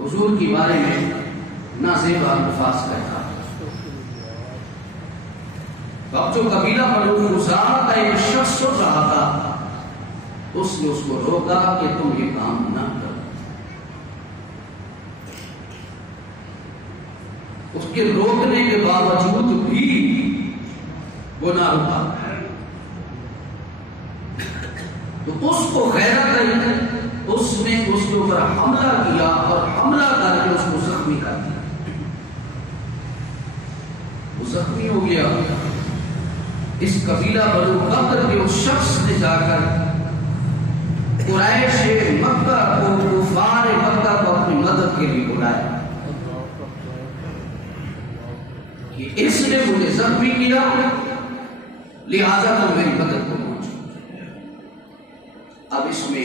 حضور کے بارے میں نازیبا الفاظ کہتا ہے. اب جو قبیلہ بنو خزاعہ کا ایک شخص سن رہا تھا، اس نے اس کو روکا کہ تم یہ کام نہ کرو. اس کے روکنے کے باوجود بھی وہ نہ رکا. تو اس کو غیرت آئی، اس نے اس کے اوپر حملہ کیا اور حملہ کر کے اس کو زخمی کر دیا. وہ زخمی ہو گیا. اس قبیلہ بنو بکر کے اس شخص نے جا کر قریش مکہ کو، کفار مکہ کو اپنی مدد کے لیے بلایا کہ اس نے مجھے زخمی کیا، لہذا تم میری مدد کو پہنچو. اب اس میں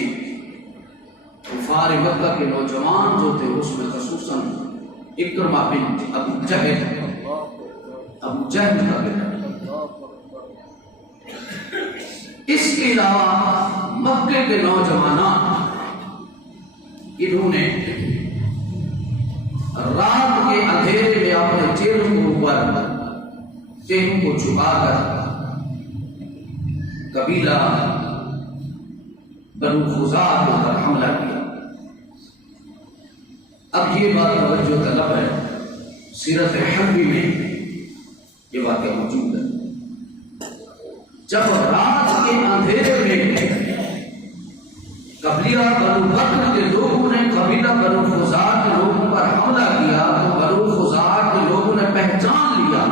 کفار مکہ کے نوجوان جو تھے، اس میں خصوصاً اکرمہ بن ابو جہل کا بیٹا، اس کے علاوہ مکے کے نوجوان، انہوں نے رات کے اندھیرے میں اپنے چہروں کے اوپر چہروں کو چھپا کر قبیلہ بنو خزاعہ کے اوپر حملہ کیا. اب یہ بات توجہ طلب ہے، سیرت حربی میں یہ واقعہ موجود ہے. جب رات کے اندھیرے میں قبیلہ بنو بکر کے لوگوں نے قبیلہ بنو خزاعہ کے لوگوں پر حملہ کیا، تو بنو خزاعہ کے لوگوں نے پہچان لیا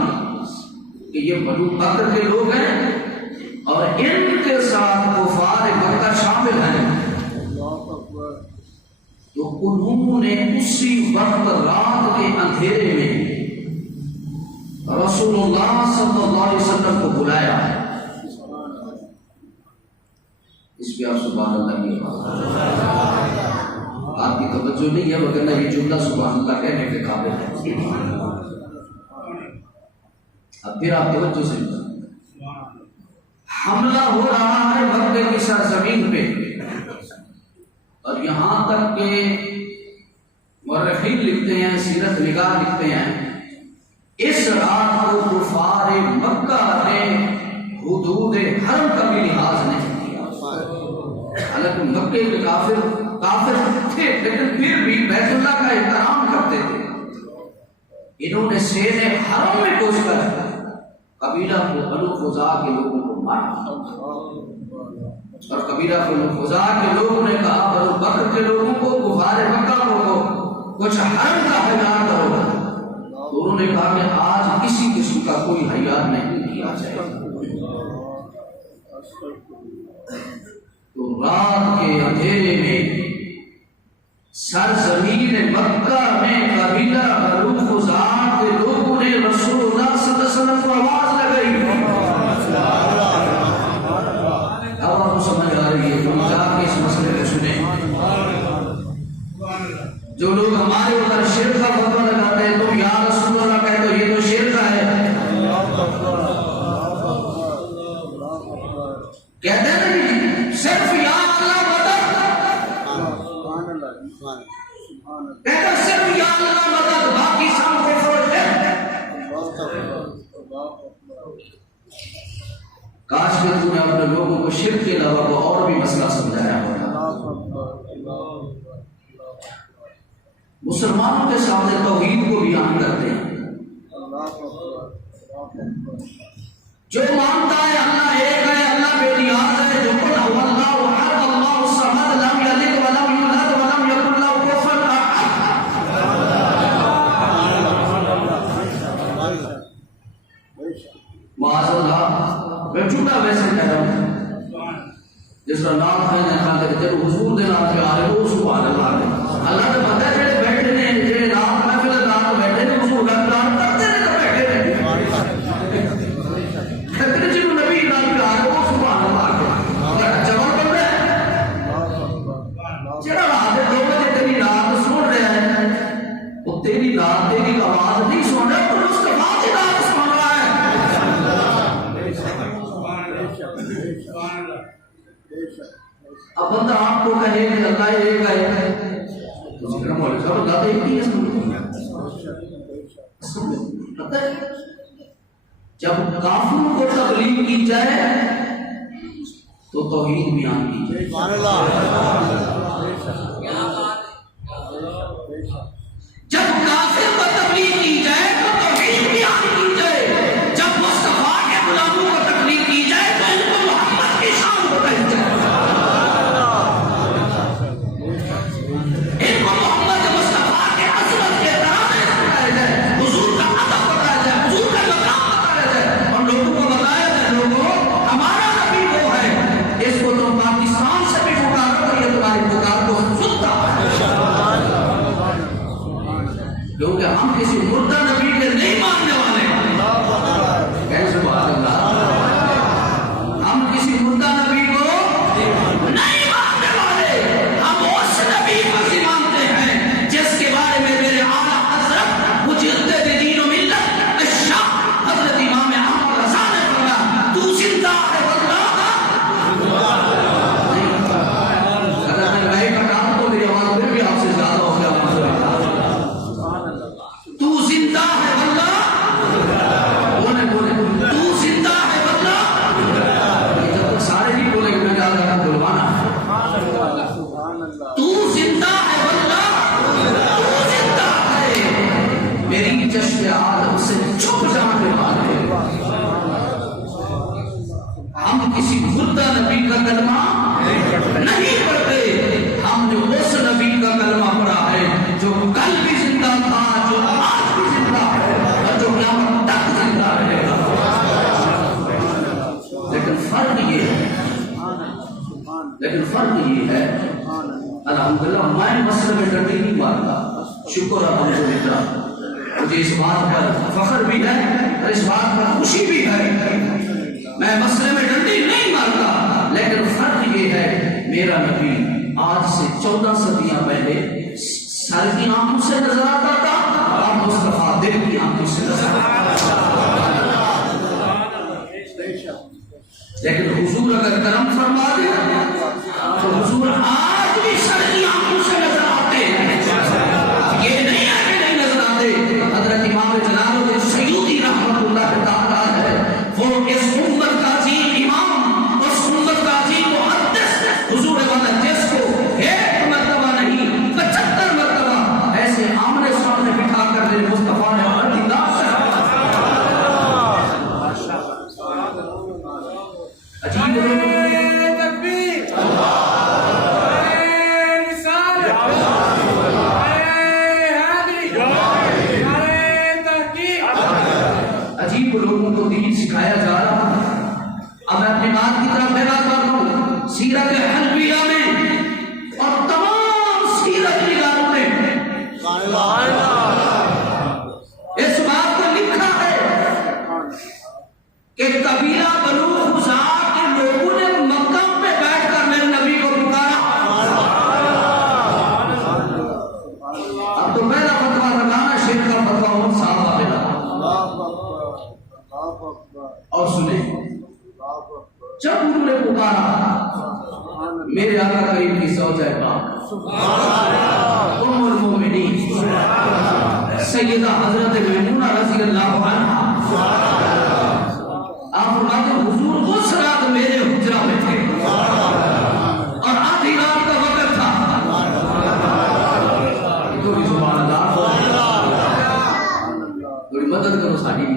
کہ یہ بنو بکر کے لوگ ہیں اور ان کے ساتھ کفار مکہ شامل ہیں. تو انہوں نے اسی وقت رات کے اندھیرے میں رسول اللہ صلی اللہ علیہ وسلم کو بلایا. اس پہ آپ سبحان اللہ کی آپ کی توجہ نہیں ہے، وگرنہ یہ جملہ سبحان اللہ کہنے کے قابل ہے. اب پھر آپ توجہ سے حملہ ہو رہا ہے مکے کی سرزمین پہ، اور یہاں تک کہ مورخین لکھتے ہیں، سیرت نگار لکھتے ہیں، اس رات کو کفار مکہ نے حدود حرم کا بھی لحاظ نہیں کیا. حالانکہ مکے کے کافر تھے، لیکن پھر بھی بیت اللہ کا احترام کرتے تھے. انہوں نے شیر حرم میں گھس کر قبیلہ بنو خزاعہ کے لوگوں کو مارا، اور قبیلہ بنو خزاعہ کے لوگوں نے کہا بنو بکر کے لوگوں کو، کفار مکہ کو کچھ حرم کا خیال کرو. تو انہوں نے کہا کہ آج کسی قسم کا کوئی حیا نہیں کیا جائے. تو رات کے اندھیرے میں سرزمین مکہ میں قبیلہ بنو خزاعہ کے لوگوں نے رسول اللہ صلی اللہ علیہ وسلم کو آواز لگائی. اب آپ کو سمجھ آ رہی ہے، تم جا کے اس مسئلے کو سنیں. جو لوگ ہمارے اوپر شرک کا فتویٰ لگاتے ہیں، تم یا رسول اللہ کہتے ہو، یہ تو شرک ہے. کہتے ہیں نا صرف یا اللہ مدد، کہتے ہیں صرف یا اللہ مدد، باقی سب کفر ہے. کاش کہ تم نے اپنے لوگوں کو شرک کے علاوہ کو اور بھی مسئلہ سمجھایا ہوگا. مسلمانوں کے سامنے توحید کو بیان کرتے ہیں. جو مانتا ہے اللہ ایک ہے، اللہ بے نیاز ہے، جو قل هو اللہ احد اللہ الصمد لم یلد ولم یولد ولم یکن له کفوا احد. معاذ اللہ، میں جھوٹا ویسے کہہ رہا ہوں جس کا نام ہے نے کہا کہ جب حضور دے نام پہ آ رہے ہو سبحان اللہ ہے. اللہ نے پتہ ہے جڑے بیٹھے نے، جڑے نام محفل نام بیٹھے نے، حضور کا نام کرتے نے تو بیٹھے نے. کہتے ہیں جب نبی نام پہ آ رہے ہو سبحان اللہ ہے. جواب بن رہا ہے جڑا رات 2 بجے تیری رات سن رہا ہے، وہ تیری رات تیری آواز نہیں سن رہا، تو مصطفیٰ کی رات سن رہا ہے. اب بندہ آپ کو کہے کہ اللہ ایک ہے، تو ذکر مولا سب دادا ایک ہی پتہ ہے جب کافروں کو تبلیغ کی جائے تو توحید بیان کی جائے. جب کافر کو تبلیغ کی جائے تو توحید بیان کی جائے. جب مصطفیٰ کے غلاموں کو تبلیغ کی جائے تو ان کو محمد کی شان بتائی جائے. ان کو محمد مصطفیٰ کے عظمت کے ترانے سنائے جائے, حضور کا ادب بتایا جائے, حضور کا مقام بتایا جائے, اور لوگوں کو بتایا جائے لوگوں ہمارا نبی وہ ہے, اس کو تم پاکستان سے بھی پکارو اور یہ تمہاری پکار کو سنتا ہے. کیونکہ ہم کسی مردہ نبی کے نہیں ماننے والے. کیسے بات اللہ, ہم کسی مردہ نبی کو نہیں ماننے والے, ہم اس نبی کو ہی مانتے ہیں جس کے بارے میں میرے اعلیٰ حضرت مجدد دین و ملت الشیخ حضرت امام احمد رضا نے فرمایا, تو زندہ ہے واللہ. اگر میں رہے کا کام تو میری آواز پھر بھی آپ سے زیادہ ہو گیا. تو زندہ ہے واللہ, بولے بولے تو زندہ ہے واللہ. جب تک سارے نہیں بولے کہ میں جا رہا بلوانا ہے. تو زندہ ہے واللہ, تو زندہ ہے, میری چشم عالم سے چھپ جانے والے. ہم کسی مردہ نبی کا کلمہ نہیں پڑھتے, ہم نے اس نبی کا کلمہ پڑھا ہے جو کل بھی زندہ تھا, جو آج بھی زندہ ہے, اور جو قیامت تک زندہ رہے گا. لیکن فرق یہ ہے الحمدللہ میں مسئلے میں ڈنڈی نہیں مارتا. شکر الحمدللہ, مجھے اس بات پر فخر بھی ہے اور اس بات پر خوشی بھی ہے. میں مسئلے میں ڈنڈی نہیں مارتا, لیکن فرق یہ ہے میرا نبی آج سے 14 صدیاں پہلے سر کی آنکھوں سے نظر آتا تھا, اور مصطفیٰ دل کی آنکھوں سے نظر آتا تھا. لیکن حضور اگر کرم فرما دیا تو حضور آج بھی سر کی آنکھوں سے نظر آتے ہیں. یہ نہیں ہے کہ نہیں نظر آتے. حضرت امام جلال الدین سیوطی رحمۃ اللہ تعالی ہے, وہ اس امت کا عظیم امام, اس امت کا عظیم محدث, حضور والا جس کو ایک مرتبہ نہیں 75 مرتبہ ایسے آمنے سامنے بٹھا کر میرے مصطفیٰ نے اپنا دیدار سے عجیب عجیب لوگوں کو دین سکھایا جا رہا ہے. اب میں اپنی بات کی طرف نگاہ کر رہا ہوں. سیرت حلبیہ میں اور تمام سیرت نگاروں میں اس بات کو لکھا ہے کہ قبیلہ بنو خزاعہ کے لوگوں نے مقام پہ بیٹھ کر میرے نبی کو پکارا. اب تو پہلا فتویٰ لگانا شیخ کا فتویٰ عمر صاحب ملا. اور سنیں, جب انہوں نے پکارا میرے آقا کریم کی زوجہ پاک ام المومنین سیدہ حضرت میمونہ رضی اللہ عنہا, آپ فرماتے ہیں حضور اس رات میرے حجرہ میں تھے اور آدھی رات کا وقت تھا. تو بھی سبحان اللہ, تھوڑی مدد کرو ساڑھی بھی.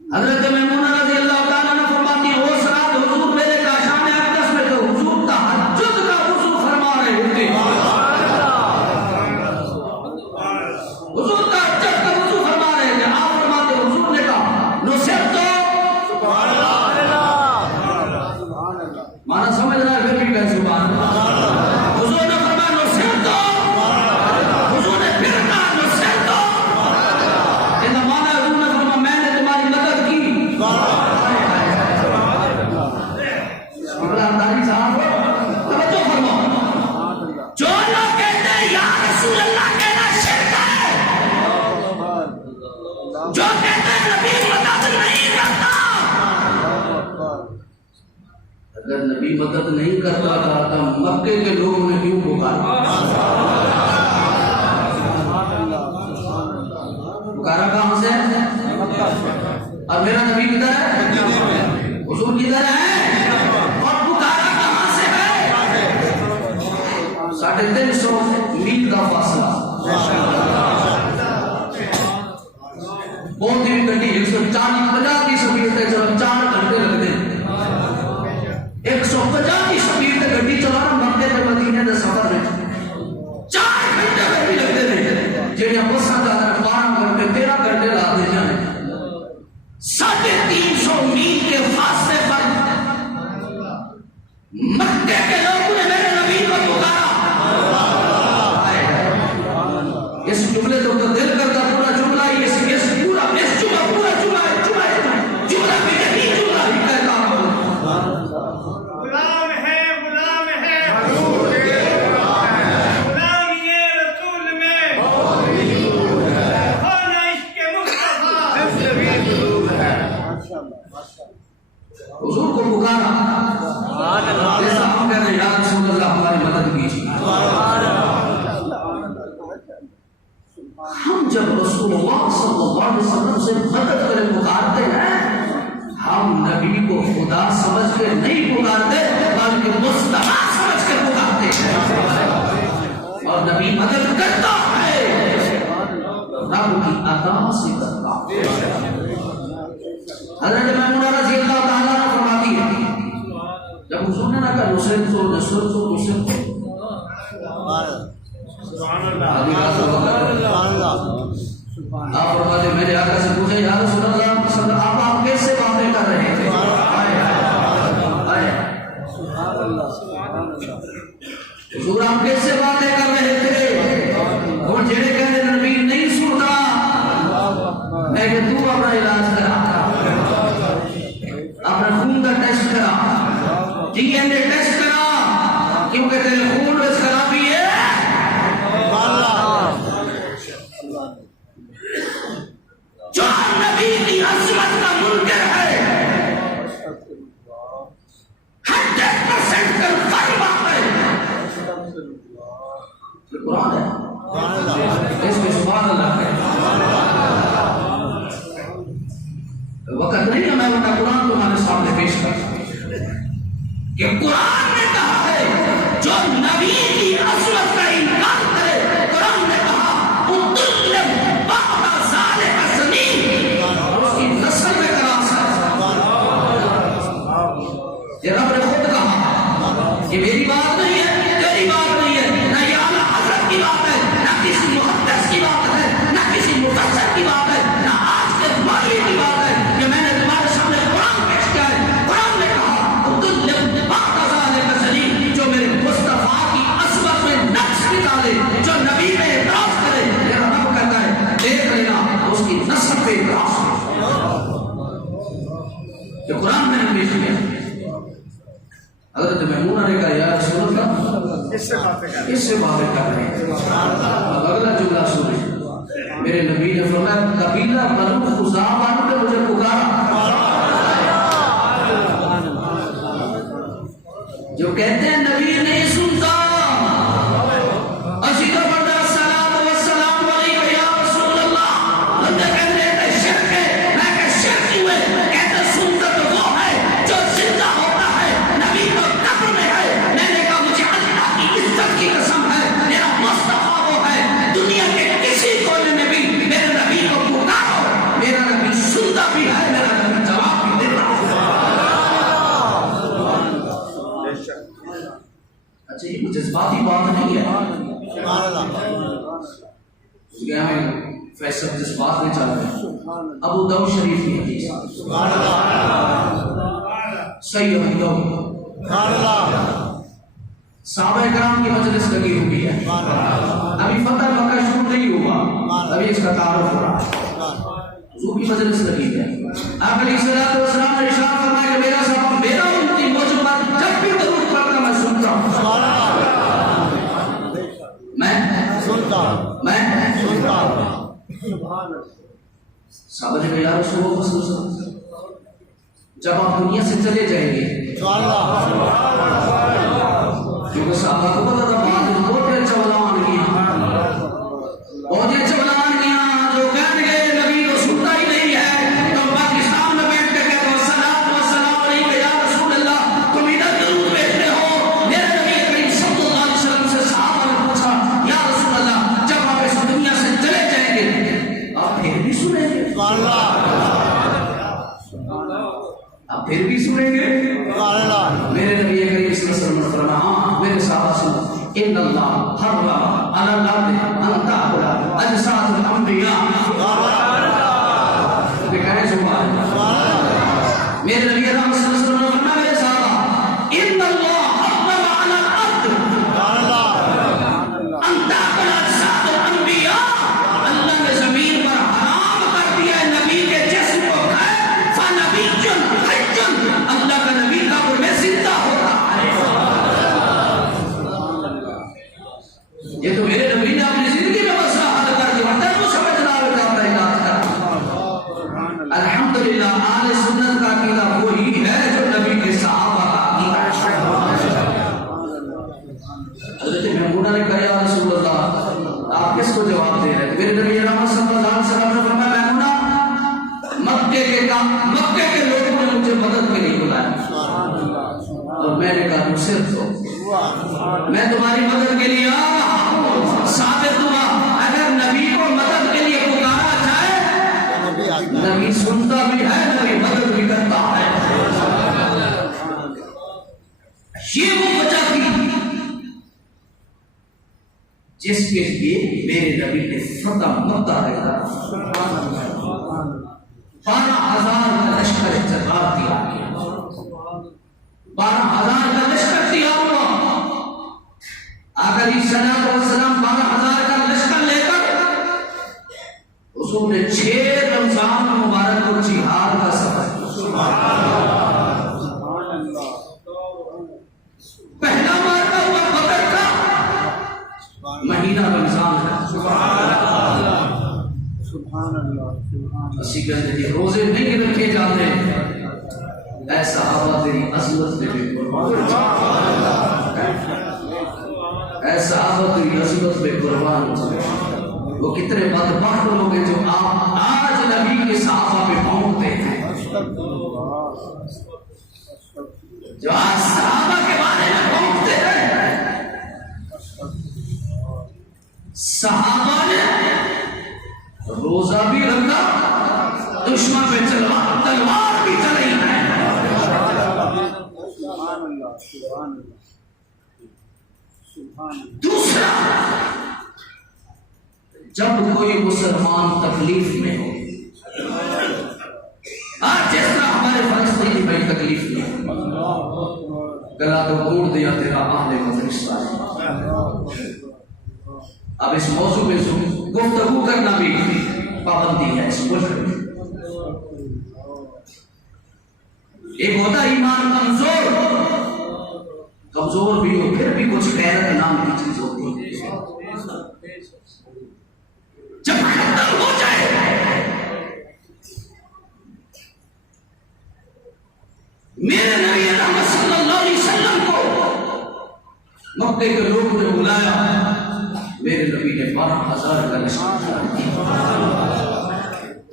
حضرت میمونہ رضی اللہ تعالیٰ نے فرماتی ہے اس رات حضور میرے کاشان اقدس میں تھے. حضور تہجد کا وضو فرما رہے تھے. حضور تہجد کا وضو فرما رہے تھے. آپ فرماتے حضور نے کہا نصرت مانا سمجھ رہا ہے پھر بھی کہہ سبحان اللہ. حضور نے فرمایا نصرت, حضور نے پھر کہا نصرت. مانا حضور نے فرمایا میں نے تمہاری مدد کی. اگر نبی مدد نہیں کرتا تھا تو مکے کے لوگوں نے کیوں پکارا؟ پکارا کہاں سے؟ اور میرا نبی کدھر ہے؟ حضور کدھر ہے؟ اور پکارا کہاں سے ہے؟ 350 میل کا فاصلہ، بہت ہی گڈی 140-50 کی سپیڈ سے چلو 4 گھنٹے لگتے ہیں، 150 کی سپیڈ سے گڈی چلانا مکے سے مدینے کے سفر میں 4 گھنٹے بھی لگتے ہیں، جہاں بساں جانا 12 گھنٹے 13 گھنٹے لاتے جانے۔ 350 میل کے فاصلے پر مکے کے لوگوں نے میرے نبی کو پکارا۔ اس جملے تو دل کرتا پورا جملہ ہی اس پورا جملہ بھی نہیں، جملہ ہی کہتا ہوں غلام ہے غلام یہ رسول میں ہونا عشق مصطفیٰ۔ حضور کو پکارا، جیسا ہم کہتے ہیں یا رسول اللہ ہماری مدد کیجیے۔ ہم جب رسول اللہ صلی اللہ علیہ وسلم سے مدد کرے پکارتے ہیں، ہم نبی کو خدا سمجھ کے نہیں پکارتے بلکہ مصطفیٰ سمجھ کے پکارتے ہیں، اور نبی مدد کرتا ہے رب کی عطا سے کرتا ہے۔ حضرت میمونہ رضی اللہ تعالیٰ عنہ فرماتی ہے جب حضور نے کہا نصرت آپ فرماتے میرے آقا سے پوچھے یا رسول اللہ آپ کیسے باتیں کر رہے تھے؟ حضور آپ کیسے باتیں کر رہے تھے؟ اور جڑے کہتے نبی نہیں سنتا، میں کہ تو اپنا علاج کرا، اپنا خون کا ٹیسٹ کرا، ڈی این اے ٹیسٹ کرا، کیونکہ تیرے خون میں خرابی ہے۔ جو نبی کی عظمت کا منکر ہے 100% کنفرم بات ہے، قرآن ہے، اس میں سبحان اللہ ہے۔ وقت نہیں ہے میں اپنا قرآن تمہارے سامنے پیش کرتا کہ قرآن نے کہا ہے جو نبی کی عظمت کا انکار کرے، قرآن نے کہا یہ رب نے خود کہا کہ میری بات نہیں ہے، تیری بات نہیں ہے، نہ یہ اعلیٰ حضرت کی بات ہے، نہ کسی محدث کی بات ہے، نہ کسی مفسر کی بات ہے، نہ آج کے مولوی کی بات ہے کہ میں نے تمہارے سامنے قرآن پیش کیا ہے۔ قرآن نے کہا جو میرے مصطفیٰ کی عظمت میں نقص نکالے، جو نبی میں اعتراض کرے، میرا رب کہتا ہے دیکھ لینا اس کی نسب پہ اعتراض جو قرآن میں نے پیش کیا۔ حضرت میمونہ نے کہا یا رسول اللہ اس سے باتیں کر رہے ہیں۔ اب اگلا جملہ سنیں، میرے نبی نے فرمایا قبیلہ بنو خزاعہ والوں نے مجھے پکارا، جو کہتے ہیں نبی نہیں سنتا، اسی کا بڑا الصلاۃ والسلام علیک یا رسول اللہ، بندے کہتے ہیں شرک ہے، میں کہ شرک کیوں ہے؟ کہتے سنتا تو وہ ہے جو زندہ ہوتا ہے، نبی کو قبر میں ہے۔ میں نے کہا مجھے اللہ کی عزت کی قسم ہے میرا مصطفیٰ وہ ہے، دنیا کے کسی کونے میں بھی میرے نبی کو پکارو، میرا نبی سنتا بھی ہے، میرا نبی جواب بھی دیتا ہے۔ اچھا یہ جذباتی بات نہیں ہے، فیصل جذبات میں چل رہے ہیں۔ ابو داؤد شریف کی حدیث صحیح ابو داؤد، صحابہ کرام کی مجلس لگی ہوئی ہے، ابھی فتح مکہ شروع نہیں ہوا، ابھی اس کا تعارف ہو رہا ہے، حضور کی مجلس لگی ہے۔ آپ علیہ الصلوۃ والسلام نے ارشاد فرمایا کہ میرا صحابہ میرا امتی مجھ پر جب بھی درود پڑھتا میں سنتا ہوں، میں سنتا ہوں۔ صحابہ نے کہا یا رسول اللہ جب آپ دنیا سے چلے جائیں گے کیونکہ صحابہ کو پتا تھا بعض بہت چولان گیا جو کہنے گئے نبی کو سنتا ہی نہیں ہے، تو پاکستان میں بیٹھ کے کہتے ہو صلاۃ و سلام علیک یا رسول اللہ، تم ادھر درود بھیجتے ہو۔ میرے نبی کریم صلی اللہ علیہ وسلم سے صحابہ نے پوچھا یا رسول اللہ جب آپ اس دنیا سے چلے جائیں گے آپ پھر بھی سنیں گے؟ آپ پھر بھی سنیں گے؟ میرے نبی کریم صلی اللہ علیہ وسلم نے فرمایا ہاں میرے صحابہ سنو، ان اللہ حرم علی الارض ان تأکل اجساد الانبیاء۔ کہنے سبحان اللہ۔ میرے نبی کریم صلی اللہ علیہ وسلم نے فرمایا میرے صحابہ ان اللہ حرم علی الارض ان تأکل اجساد الانبیاء، اللہ نے زمین پر حرام کر دیا ہے نبی کے جسم کو کھائے، فنبی حج، اللہ کا نبی قبر میں زندہ ہوتا ہے۔ یہ تو میرے نبی نے اپنی زندگی میں مسئلہ حل کر دیا، مطلب وہ سمجھنا ہوگا اپنا علاج کرنا۔ الحمدللہ اہل سنت کا عقیدہ وہی ہے جو نبی کے صحابہ کا عقیدہ ہے۔ حضرت میمونہ نے کہا یا رسول اللہ آپ کس کو جواب دے رہے ہیں؟ میرے نبی رحمت صلی اللہ علیہ وسلم نے فرمایا میمونہ مکے کے لوگوں نے مجھے مدد کے لیے بلایا اور میں نے کہا صرف تو میں تمہاری مدد کے لیے ثابت ہوا، اگر نبی کو مدد کے لیے پکارا جائے نبی سنتا بھی ہے نبی مدد بھی کرتا ہے۔ یہ وہ وجہ تھی جس کے لیے میرے نبی نے فتح مکہ ہے 12,000 کا لشکر تیار کیا، 12,000 کا لشکر تیار ہوا۔ آقا علیہ الصلوۃ والسلام 12,000 کا لشکر لے کر حضور نے 6 رمضان مبارک کو جہاد کا سفر پہلا مارکا ہوا بدر کا مہینہ رمضان کا۔ اسی کہتے ہیں روزے نہیں رکھے جاتے، اے صحابہ تیری عظمت پہ بھی قربان، اے صحابہ تیری عظمت پہ قربان۔ وہ کتنے بدبخت لوگ ہیں جو آپ آج نبی کے صحابہ پہ پہنچتے ہیں، جو آج صحابہ کے بارے میں پہنچتے ہیں۔ صحابہ نے روزہ بھی رکھا، دشمن پہ تلوار بھی چلائی ہے۔ دوسرا جب کوئی مسلمان تکلیف میں ہو، آج جس طرح ہمارے فلسطینی بھائی تکلیف میں گلا تو توڑ دیا تیرا اہل فلسطین۔ اب اس موضوع میں گفتگو کرنا بھی پابندی ہے اس ملک میں۔ ایک ہوتا ایمان کمزور بھی ہو پھر بھی کچھ غیرت نام کی چیز ہوتی ہے، جب ختم ہو جائے میرے نبی رحمت صلی اللہ علیہ وسلم کو مکے کے لوگوں نے بلایا، میرے نبی نے 12,000 کا لشکر کیا،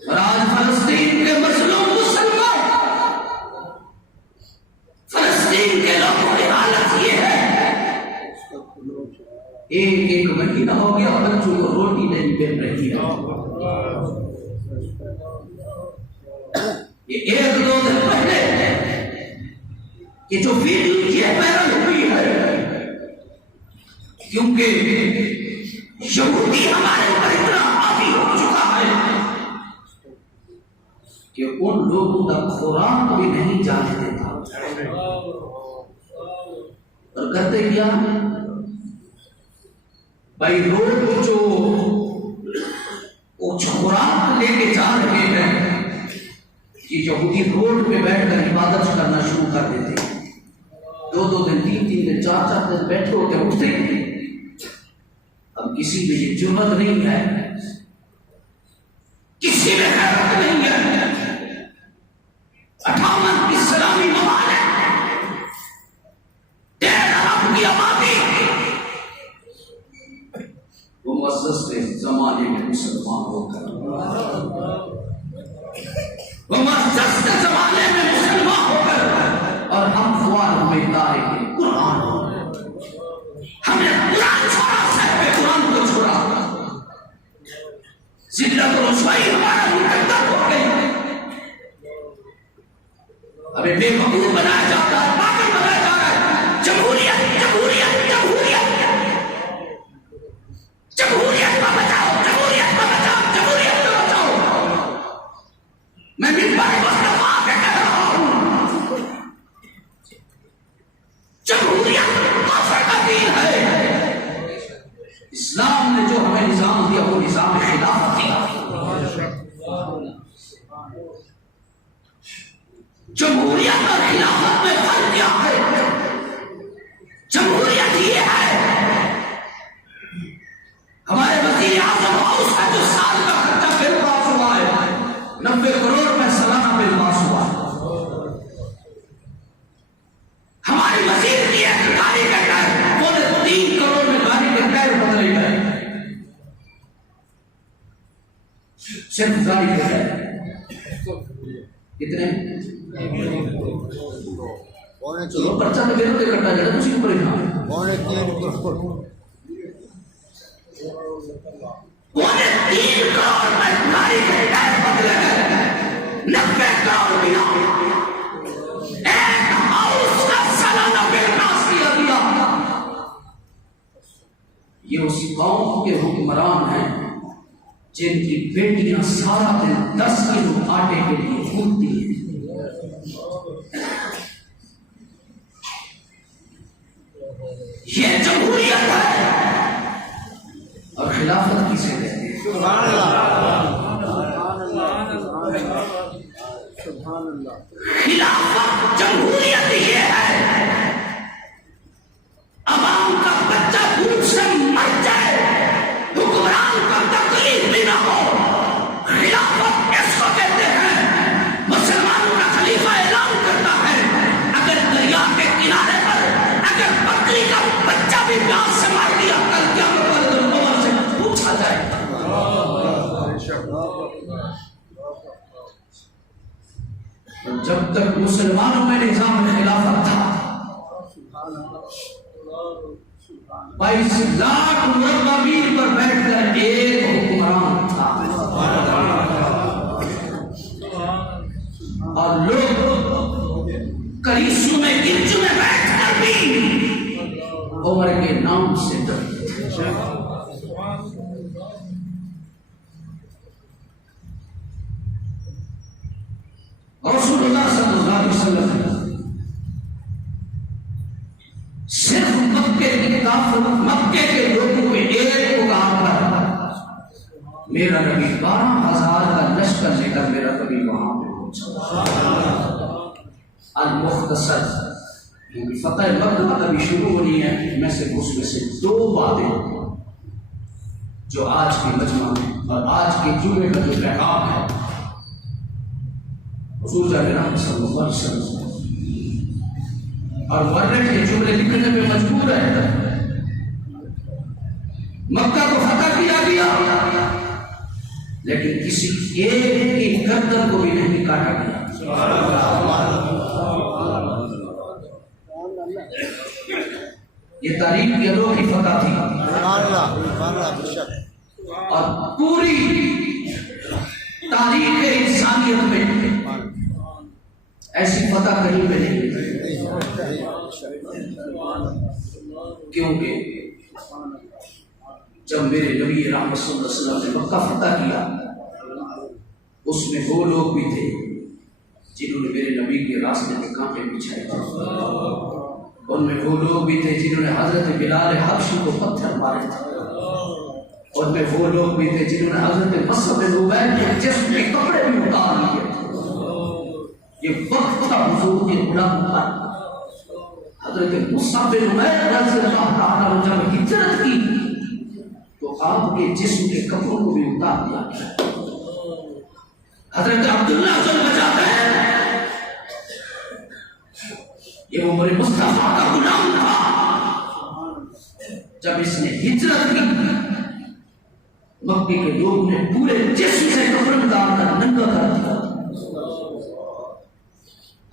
اور آج فلسطین کے مظلوم مسلمان، فلسطین کے لوگوں کی حالت یہ ہے ایک مہینہ ہو گیا بچوں کو روٹی نہیں مل رہی ہے۔ یہ 1-2 دن پہلے یہ جو ویڈیو یہ وائرل ہوئی ہے کیونکہ یہودی ہمارے اوپر اتنا حاوی ہو چکا ہے کہ ان لوگوں کا خوراک بھی نہیں جانے دیتا، اور کرتے کیا بھائی روڈ جو خوراک لے کے جا رہے ہیں یہ یہودی روڈ پہ بیٹھ کر عبادت کرنا شروع کر دیتے ہیں، 2 دن 3 دن 4 دن بیٹھے ہوتے اٹھتے ہیں۔ اب کسی میں یہ جرأت نہیں ہے، کسی میں غیرت نہیں ہے، 58 اسلامی ممالک 1.5 ارب کی آبادی وہ معزز تھے زمانے میں مسلمان ہو کر، وہ معزز تھے زمانے میں مسلمان ہو کر، اور ہم خوار ہوئے ادارے کے قرآن، ہم نے قرآن چھوڑا، صاحب قرآن کو چھوڑا، ذلت و رسوائی ہمارا مقدر ہو گئی، ہمیں بے وقوف بنایا جاتا ہے، پاگل بنایا جا رہا ہے، جمہوریت جمہوریت جمہوریت جمہوریت کو بچاؤ، جمہوریت کو بچاؤ، جمہوریت کو بچاؤ۔ میں منبر مصطفیٰ کے کہہ رہا ہوں، جمہوریت کافر کا دین ہے۔ اسلام نے جو ہمیں نظام دیا وہ نظام خلافت دیا۔ جمہوریت اور خلافت میں فرق کیا ہے؟ جمہوریت یہ ہے ہمارے وزیر اعظم ہاؤس کا جو سال کا خرچہ بل پاس ہوا ہے 90 کروڑ میں سالانہ بل پاس ہوا ہے۔ ہماری وزیر کی ایک گاڑی کا ٹائر 3 کروڑ میں گاڑی کے ٹائر بدلے گئے، صرف گاڑی کے ٹائر کتنے؟ چلو پرچہ تو میرے کٹا جائے گا، تھی اوپر ہی 3 کروڑ میں گاڑی کے ٹائر بدلے گئے، 90 کروڑ ملا، ایک ہاؤس کا سالانہ بل پاس کیا گیا۔ یہ اس قوم کے حکمران ہیں جن کی بیٹیاں سارا دن 10 کلو آٹے کے لیے گھومتی ہیں۔ یہ جمہوریت ہے، اور خلافت کسے کہتے ہیں؟ سبحان اللہ، سبحان اللہ۔ خلافت جمہوریت یہ ہے عوام کا بچہ بھوک سے مر جائے، حکمران کا تکلیف بھی نہ ہو۔ خلافت اس کو کہتے ہیں مسلمانوں کا خلیفہ اعلان کرتا ہے اگر دریا کے کنارے پر اگر بکری کا بچہ بھی پیاس سے مار دیا کل قیامت والے دن عمر سے پوچھا جائے۔ جب تک مسلمانوں میں نظام خلافت تھا 22 لاکھ مربع میل پر بیٹھ کر ایک حکمران تھا، اور لوگ کلیسیوں میں گرجوں میں بیٹھ کر بھی عمر کے نام سے ڈرتے تھے۔ رسول اللہ صلی اللہ علیہ وسلم صرف مکے کے لوگوں میں ایک پکار پر میرا نبی 12,000 کا لشکر لے کر میرا نبی وہاں پہ پہنچا۔ المختصر فتح مکہ ابھی شروع ہونی ہے، میں سے اس میں سے 2 باتیں جو آج کے مجمع میں اور آج کے جمعے کا جو پیغام ہے حضور جناب صلی اللہ علیہ وسلم اور ورنٹ کے جملے لکھنے پہ مجبور ہے۔ مکہ کو فتح کیا گیا لیکن کسی ایک کی گردن کو بھی نہیں کاٹا گیا۔ یہ تاریخ کی انوکھی فتح تھی، اور پوری تاریخ انسانیت میں ایسی فتح کہیں پہ نہیں، کیونکہ جب میرے نبی رحمت صلی اللہ علیہ وسلم نے مکہ فتح کیا اس میں وہ لوگ بھی تھے جنہوں نے میرے نبی کے راستے میں کانٹے بچھائے تھے، ان میں وہ لوگ بھی تھے جنہوں نے حضرت بلال حبشی کو پتھر مارے تھے، ان میں وہ لوگ بھی تھے جنہوں نے حضرت مصعب بن عمیر کے جسم کے کپڑے بھی اتار لیے تھے۔ یہ وقت تھا حضور کے غلام کا۔ حضرت مصعب بن عمیر رضی اللہ تعالیٰ عنہ جب ہجرت کی تو آپ کے جسم کے کپڑوں کو بھی اتار دیا گیا۔ حضرت عبداللہ جو بچاتے ہیں یہ عمر مصطفیٰ کا غلام تھا. جب اس نے ہجرت کی مکے کے لوگ نے پورے جسم سے کفن ڈال کر ننگا کر دیا.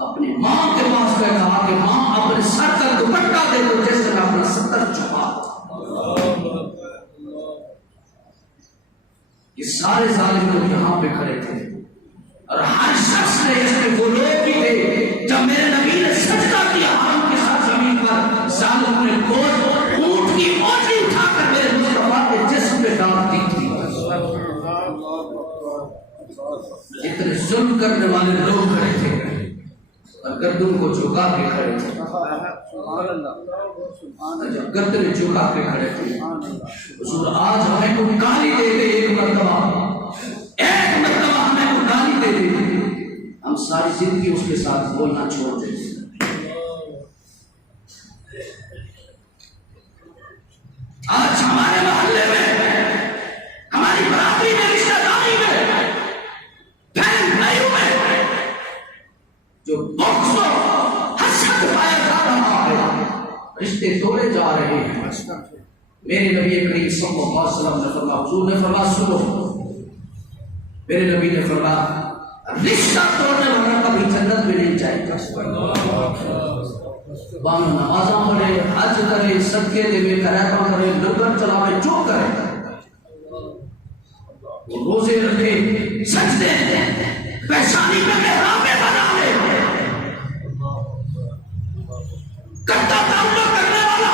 اپنی ماں کے پاس گئے کہا کہ ماں اپنے سر کا دوپٹہ دے دو جیسے میں اپنا سر چھپا. یہ سارے ظالم لوگ یہاں پہ کھڑے تھے اور ہر شخص نے اس میں وہ لوگ ہی تھے. جب میرے نبی نے سجدہ کیا حرم کے ساتھ زمین پر, ظالم نے گود اونٹ کی اوٹھی اٹھا کر میرے مصطفیٰ کے جسم پہ ڈال دی تھی. اتنے ظلم کرنے والے لوگ کھڑے تھے اور گردن کو جھکا کے کھڑے تھے. جب گردن جھکا کے کھڑے تھے حضور آج ہمیں کو گالی دے دے, ایک مرتبہ ہمیں کو گالی دے دے, ہم ساری زندگی اس کے ساتھ بولنا چھوڑ دیتے. آج ہمارے محلے میں, ہماری برادری میں, رشتہ داری میں, بہن بھائیوں میں جو بغض و حسد پایا جا رہا ہے, رشتے توڑے جا رہے ہیں. میرے نبی کریم صلی اللہ علیہ وسلم نے فرمایا, حضور نے فرمایا سنو, میرے نبی نے فرمایا رشتہ توڑنے والا کبھی جنت میں نہیں جائے گا. وہاں نمازاں پڑھے, حج کرے, صدقے دے, خیرات کرے, لنگر چلاوے, جو کرے, روزے رکھے, سجدے, پیشانی پہ محرابیں بنا لے, کتا تعلق کرنے والا,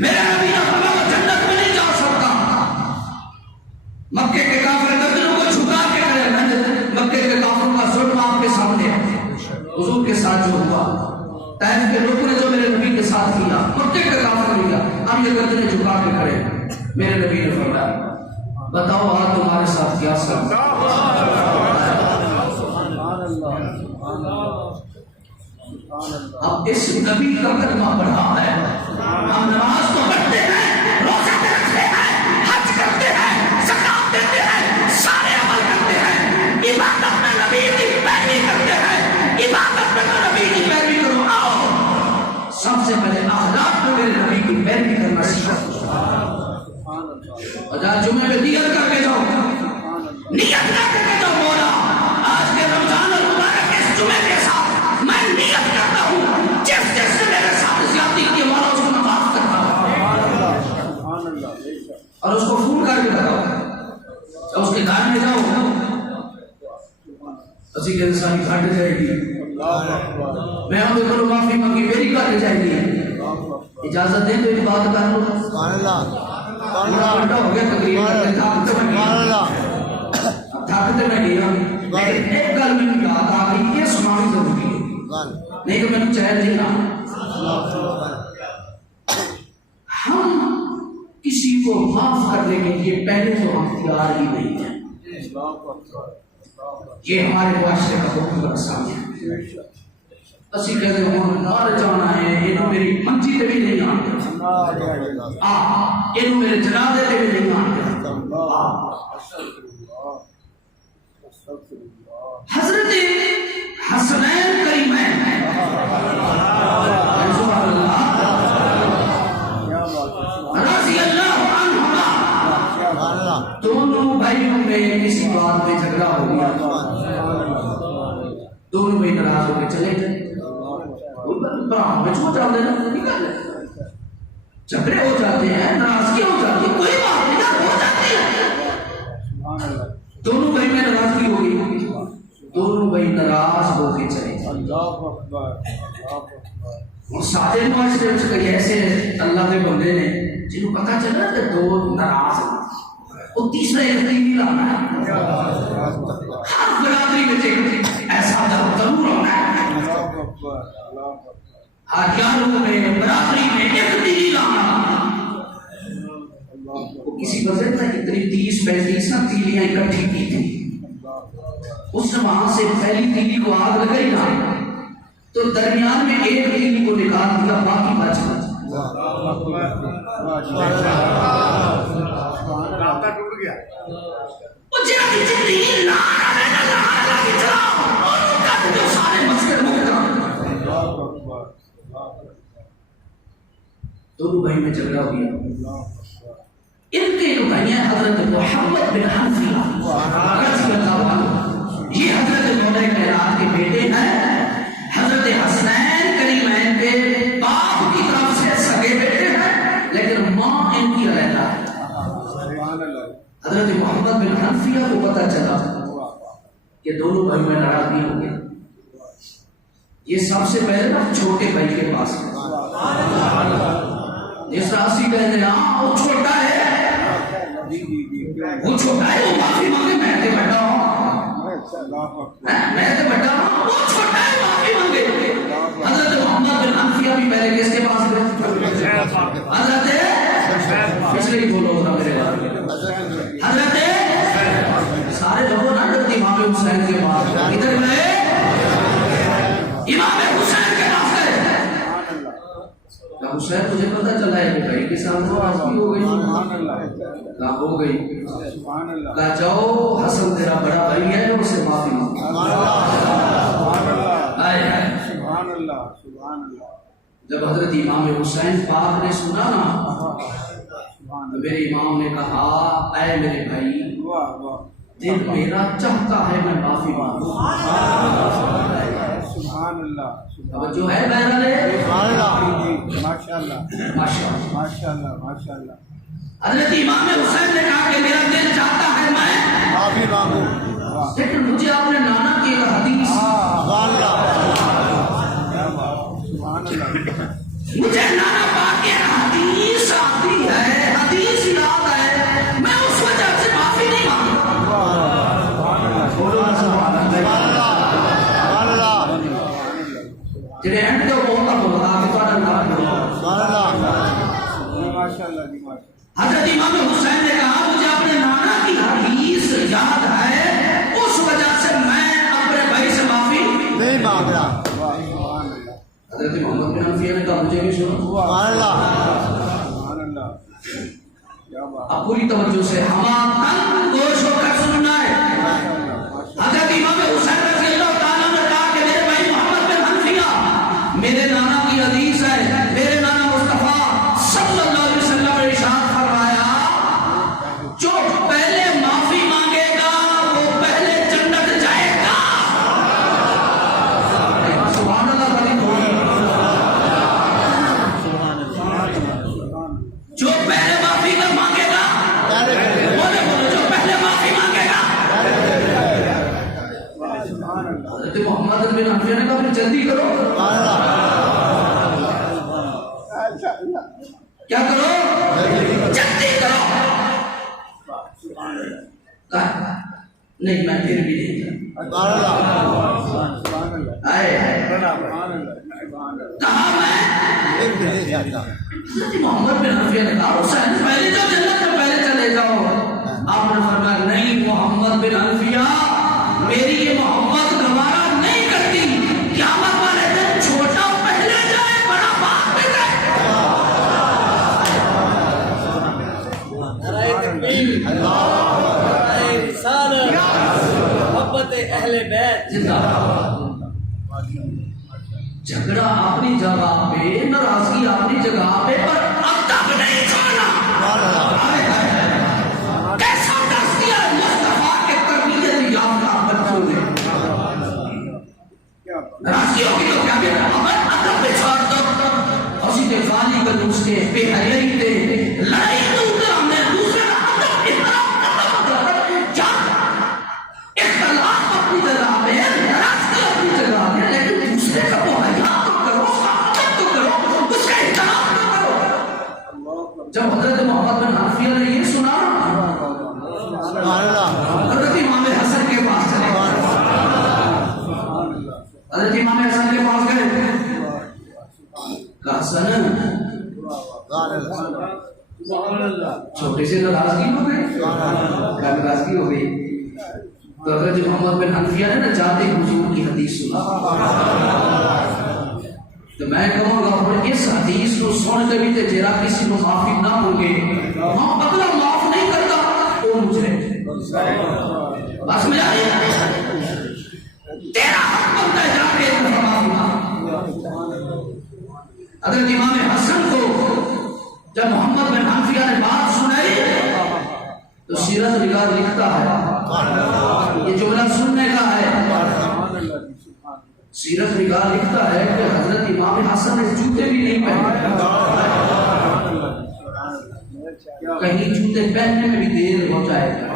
میرے نبی نے فرمایا جنت میں نہیں جا سکتا. مکے کے کافر گردنوں کو جھکا کے کرے, مکے کے کافروں کا ظلم آپ کے سامنے ہے. حضور کے ساتھ جو ہوا, طائف کے لوگوں نے جو میرے نبی کے ساتھ کیا, مکے کے کافر نے کیا, اب یہ گردنیں جھکا کے کھڑے. میرے نبی نے فرمایا بتاؤ آج تمہارے ساتھ کیا سب. اب اس نبی کا کلمہ پڑھا ہے, ہم نماز تو پڑھتے ہیں, روزے رکھتے ہیں, حج کرتے ہیں, زکات دیتے ہیں, سارے عمل کرتے ہیں, عبادت میں نبی کی پیروی کرتے ہیں, عبادت میں نبی کی پیروی کرو. آؤ سب سے پہلے اخلاق میں میرے نبی کی پیروی کرنا سیکھو. آج جمعے میں نیت کر کے جاؤ, نیت کر کے جاؤ, مولا آج کے رمضان المبارک کے اس جمعے کے ساتھ میں نیت کرتا ہوں, جس جس نے میرے ساتھ زیادتی کی مولا اس کو میں معاف کرتا ہوں. اور اس کو فون کر کے بتاؤ, جب اس کے گھر میں جاؤ اسی کے انسانی گھٹ جائے گی, میں ہم نے کرو معافی مانگی, میری گھٹ جائے گی. اجازت دیں تو ایک بات کر لو. ہو گیا تقریباً تھکتے میں گیا, لیکن ایک گل میں یاد آ گئی, یہ سنانی ضروری ہے, نہیں تو میں چین نہیں رہا. ہم کسی کو معاف کرنے کے لیے پہلے تو ہم تیار ہی نہیں ہیں. یہ ہمارے معاشرے کا بہت بڑا سامنا ہے. اسی کہتے ہیں مار جانا ہے, یہ میری منجی تے بھی نہیں آتا, یہ میرے جنازے تے بھی نہیں آتا. حضرت حسنین کریمین رضی اللہ عنہما, دونوں بھائیوں میں کسی بات میں جھگڑا ہو گیا, دونوں بھائی ناراض ہو کے چلے گئے. جھگڑے ہو جاتے ہیں, ناراضگی ہو جاتی ہے, کوئی بات نہیں, ہو جاتی ہے. دونوں بھائی میں ناراضگی ہو گئی, دونوں بھائی ناراض ہو کے چلے. اور سارے معاشرے میں کئی ایسے اللہ کے بندے نے جنہوں پتا چلا کہ دو ناراض ہیں, وہ تیسرا ایک نہیں لانا ہے. ہر برادری میں ایسا ضرور ہونا ہے. ہاتھیاروں میں, برادری میں ایک نہیں لانا. وہ کسی وجہ سے اتنی 30-35 نا تیلیاں اکٹھی کی تھی, اس نے وہاں سے پہلی تیلی کو آگ لگائی نا, تو درمیان میں ایک تیلی کو نکال دیا, باقی بچ گیا. ٹوٹ گیا. سارے دونوں بھائی میں جھگڑا ہو گیا. ان کے ایک بھائی ہیں حضرت محمد بن حنفیہ رضی اللہ عنہ. یہ حضرت مولا کائنات کے بیٹے ہیں. حضرت حسنین کریمین کے باپ کی طرف سے سگے بیٹے ہیں, لیکن ماں ان کی علیحدہ ہے. حضرت محمد بن حنفیہ کو پتہ چلا کہ دونوں بھائی میں ناراضگی ہو گئی. یہ سب سے پہلے نا چھوٹے بھائی کے پاس ہے. جس راسی کہتے ہیں ہاں وہ چھوٹا ہے, وہ چھوٹا ہے, وہ معافی مانگے. میں تو بیٹھا ہوں, میں تو بیٹھا ہوں, وہ چھوٹا ہے, معافی مانگے. حضرت محمد بن حنفیہ بھی پہلے کس کے پاس گئے؟ حضرت پچھلے ہی بولو نا میرے بارے میں. حضرت سارے لوگوں نا حضرت امام حسین کے پاس ادھر گئے, امام حسین کے پاس گئے. حسین مجھے پتا چلا ہے کہ بھائی کے ساتھ ناراضگی ہو گئی. کہا ہو گئی. کہا جاؤ حسن تیرا بڑا بھائی ہے, اسے معافی مانگو. جب حضرت امام حسین پاک نے سنا نا تو میرے امام نے کہا اے میرے بھائی, دل میرا چاہتا ہے میں معافی مانگوں. جو ہے حضرت امام حسین نے کہا کہ میرا دل چاہتا ہے میں معافی مانگوں, لیکن مجھے آپ نے نانا کی حدیث, مجھے نانا پاک کی حدیث آتی ہے, حدیث یاد ہے, میں اس وجہ سے معافی نہیں مانگتا. جنہیں اینڈ تو بہت بہت آگے کا نام حضرت امام حسین نے کہا مجھے اپنے نانا کی حدیث یاد ہے, اس وجہ سے میں اپنے بھائی سے معافی نہیں مانگ رہا. حضرت محمد بن حنفیہ نے کہا مجھے بھی سنو. اب پوری توجہ سے ہمارا گوش ہو کر سننا ہے. حضرت امام حسین رضی اللہ تعالیٰ نے کہا کہ میرے بھائی محمد بن حنفیہ, میرے نانا کی حدیث ہے, میرے نانا مصطفیٰ صلی اللہ علیہ وسلم نے ارشاد فرمایا جو پہلے معافی مانگے گا وہ پہلے جنت جائے گا. سبحان اللہ. جو پہلے معافی نہ مانگے گا, بولے جو پہلے معافی مانگے گا. حضرت محمد بن حنفیہ نے کہا پھر جلدی کرو. کیا کرو؟ جلدی کرو. نہیں میں پھر بھی نہیں کہا میں محمد بن حنفیہ نے کہا حسین پہلے جاؤ جنت میں, پہلے چلے جاؤ. آپ نے فرمایا نہیں محمد بن حنفیہ, میری یہ محبت گوارا نہیں کرتی. قیامت والے دن چھوٹا پہلے جائے, بڑا بعد میں جائے. محبت اہل بیت زندہ. جھگڑا اپنی جگہ پہ, ناراضگی اپنی جگہ پہ, پر اب تک نہیں چھوڑنا. کیسا دس دیا مصطفیٰ کے تربیت یافتہ بچوں نے. ناراضگی ہوگی تو کیا کہنا, ادب پہ چھوڑ دو. اسی کے غالی کا دوسرے بے حیائی تھے, لڑائی دوسرا میں دوسرے کا ادب احترام کرنا. اختلاف اپنی جگہ پہ, ناراضگی اپنی جگہ پہ, لیکن دوسرے کا معاہدہ تو کرو, اس کا ادب تو کرو, اس کا احترام تو کرو. جب حضرت محمد بن حنفیہ نے یہ سنا, حضرت امام حسن کے پاس چلے. حضرت امام حسن کے پاس گئے. کہا حسن چھوٹے سے ناراضگی ہو گئی. ناراضگی ہو گئی تو حضرت محمد بن حنفیہ نے نا جاتے حضور کی حدیث سنا. تو میں کہوں گا اس حدیث کو سن کے بھی تیرا کسی کو معافی نہ مانگے, ہاں اگلا معاف نہیں کرتا وہ مجھے بس میں جا رہی تیرا حق بنتا ہے جا کے معافی مانگ. حضرت امام حسن کو جب محمد بن حنفیہ نے بات سنائی تو سیرت نگار لکھتا ہے، یہ جملہ سننے کا ہے، سیرت نگار لکھتا ہے کہ حضرت امام حسن نے جوتے بھی نہیں پہنے، کہیں جوتے پہننے میں بھی دیر ہو جائے گا،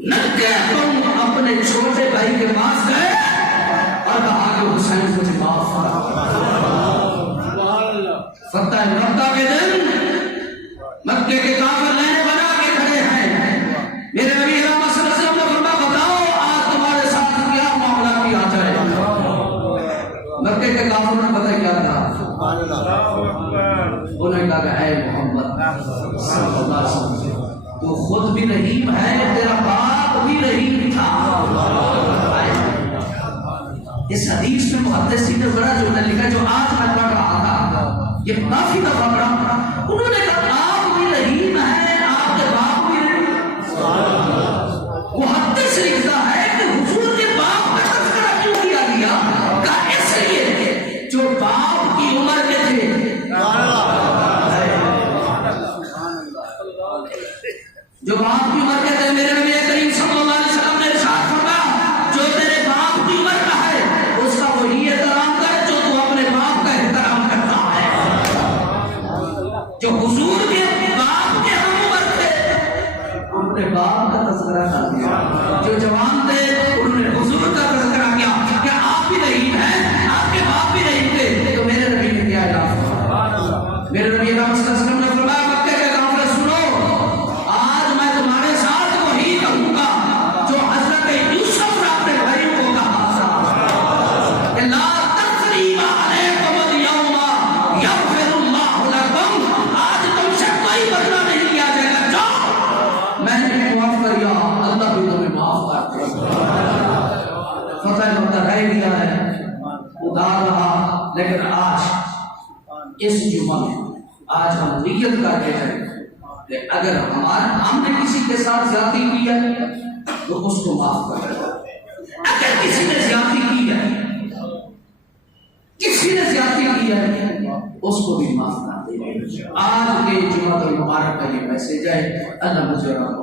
نہ کہ تم اپنے چھوٹے بھائی کے پاس گئے اور کہا کہ حسین مجھے معاف کرا۔ فتح مکہ کے دن مکے کے کافر لینے بنا کے کھڑے ہیں، میرے نبی اکرم صلی اللہ علیہ وسلم نے فرمایا بتاؤ آج تمہارے ساتھ کیا معاملہ کیا جائے۔ مکے کے کافروں نے پتہ کیا کہا، انہوں نے کہا کہ اے محمد صلی اللہ علیہ وسلم تو خود بھی رحیم ہے، تیرا باپ بھی رحیم تھا۔ اس حدیث میں محدثین نے بڑا جملہ لکھا جو آج میں پڑھ رہا تھا، یہ کافی دفعہ پڑھا، انہوں نے کہا آپ بھی رحیم ہے، آپ کے باپ بھی رحیم۔ محدث لکھتا ہے کہ حضور کے باپ کا تذکرہ کیوں کیا گیا؟ کہا اس لیے جو باپ کی عمر کے تھے، جو باپ کی عمر کے تھے، میرے نبی کریم صلی اللہ علیہ وسلم نے ارشاد فرمایا جو تیرے باپ کی عمر کا ہے اس کا وہی احترام کر جو تو اپنے باپ کا احترام کرتا ہے۔ جو حضور کے باپ کے ہم عمر تھے اپنے باپ کا تذکرہ کر دیا، جو جوان تھے انہوں نے حضور کا تذکرہ کیا کہ آپ بھی رحیم ہیں، آپ کے باپ بھی رحیم تھے۔ تو میرے نبی نے کیا جواب، میرے نبی صلی اللہ علیہ وسلم نے فرمایا مکے کے کافر سنو، آج میں تمہارے ساتھ وہی کہوں گا جو حضرت یوسف نے اپنے بھائیوں کو کہا تھا کہ لا تثریب علیکم اليوم یغفر اللہ لکم، آج تم سے کوئی بدلہ نہیں لیا جائے گا، جاؤ میں نے معاف کر دیا، اللہ بھی تمہیں معاف کر دے گا۔ فتح مکہ رہ گیا ہے، ادار رہا، لیکن آج اس جمعہ میں آج ہم نیت کرتے ہیں کہ اگر ہم نے کسی کے ساتھ زیادتی کی ہے تو اس کو معاف کر دیں، اگر کسی نے زیادتی کی ہے، کسی نے زیادتی کی ہے اس کو بھی معاف کر دیں۔ آج کے جمعہ المبارک کا یہ میسج ہے، اللہ مجھے اور آپ کو